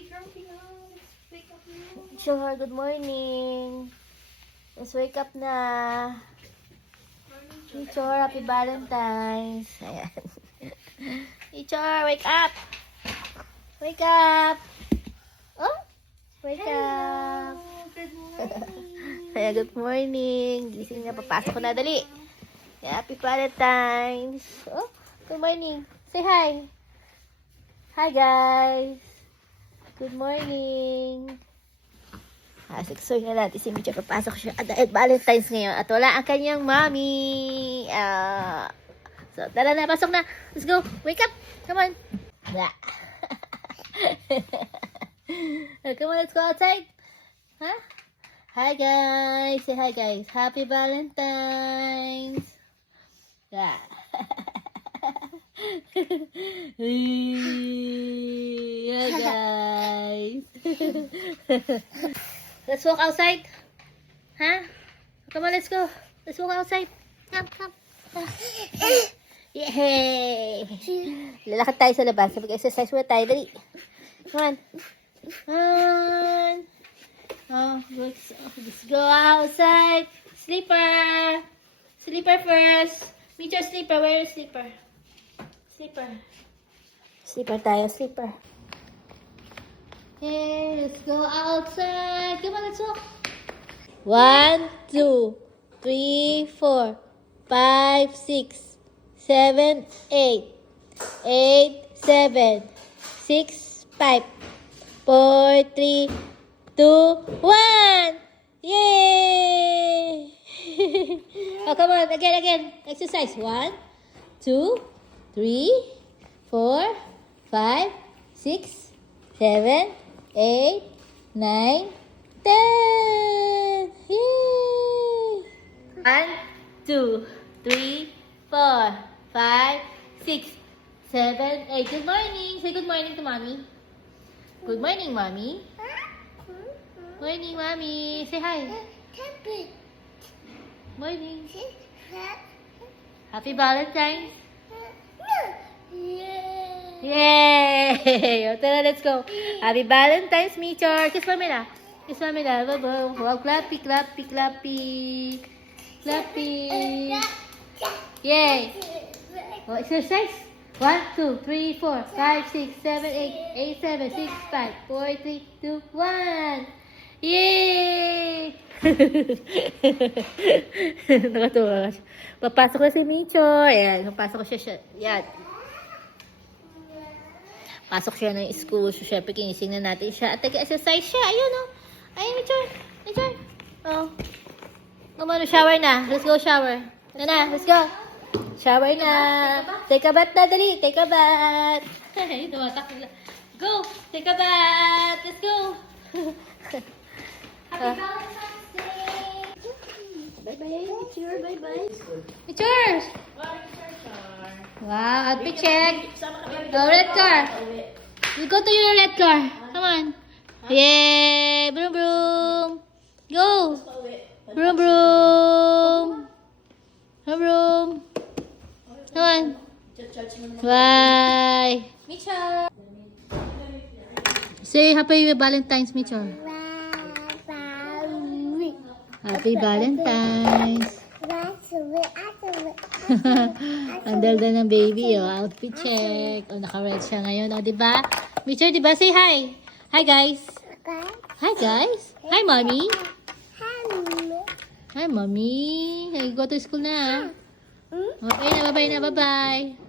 grumpy now. Let's wake up now. Sure, good morning. Let's wake up na. Ichor, happy Valentine's. Ayan. Ichor, wake up. Wake up. Oh, wake up. Good morning. Kaya good morning. Gising na, papasok ko na, dali. Happy Valentine's. Oh, good morning. Say hi. Hi, guys. Good morning. Siksoy na natin si Mitchell. Papasok siya. Dahil Valentine's ngayon. At wala ang kanyang mommy. So, tara na. Pasok na. Let's go. Wake up. Come on. Come on, let's go outside. Huh? Hi, guys. Say hi, guys. Happy Valentine's. Yeah. Yeah, guys. Let's walk outside. Huh? Come on, let's go. Let's walk outside. Come. Yay! Lalakad tayo sa labas. Mag-exercise muna tayo. Dali. Come on. Oh, let's go outside. Slipper. Slipper first. Meet your slipper. Where is slipper? Slipper. Slipper tayo. Slipper. Okay, let's go outside. Come on, let's walk. 1, 2, 3, 4, 5, 6, 7, 8. 8, 7, 6, 5, 4, 3, 2, 1. Yay! Oh, come on. Again. Exercise. 1, 2, 3, 4, 5, 6, 7, 8, 9, 10. Yay! 1, 2, 3, 4, 5, 6, 7, 8. Good morning. Say good morning to mommy. Good morning, mommy. Morning, mommy. Say hi. Morning. Happy Valentine's. Yay! Tara, let's go. Happy Valentine's, Mitchell. Kiss Mamila. Kiss Mamila. Wow, clappy. Yay! Oh, exercise. 1, 2, 3, 4, 5, 6, 7, 8, 8, 7, 6, 5, 4, 3, 2, 1. Yay! Nakatuwa ka siya. Papasok na si Mitchell. Ayan, papasok siya. Yan. Pasok siya ng school. So, syempre, kinising na natin siya. At nag-exercise siya. Ayun, oh. Ayun, Mitchell. Oh. Come on, shower na. Let's go shower. Let's go. Shower na. Take a bath na, dali. Take a bath. Go. Take a bath. Let's go. Happy Valentine's Day. Bye-bye, Mitchell. Bye-bye. Mitchell. Wow, outfit check. Oh, red car. You go to your red car. Come on. Yay! Broom, broom. Go. Broom, broom. Broom, broom. Come on. Bye. Mitchell. Say happy Valentine's, Mitchell. Happy Valentine's. Ang dalda ng baby, oh. Outfit check. Oh, naka-red siya ngayon, oh, diba? Mitchell, diba? Say hi. Hi, guys. Hi, guys. Hi, mommy. Hi, mommy. Hey, go to school na. Okay na, bye-bye na, bye-bye.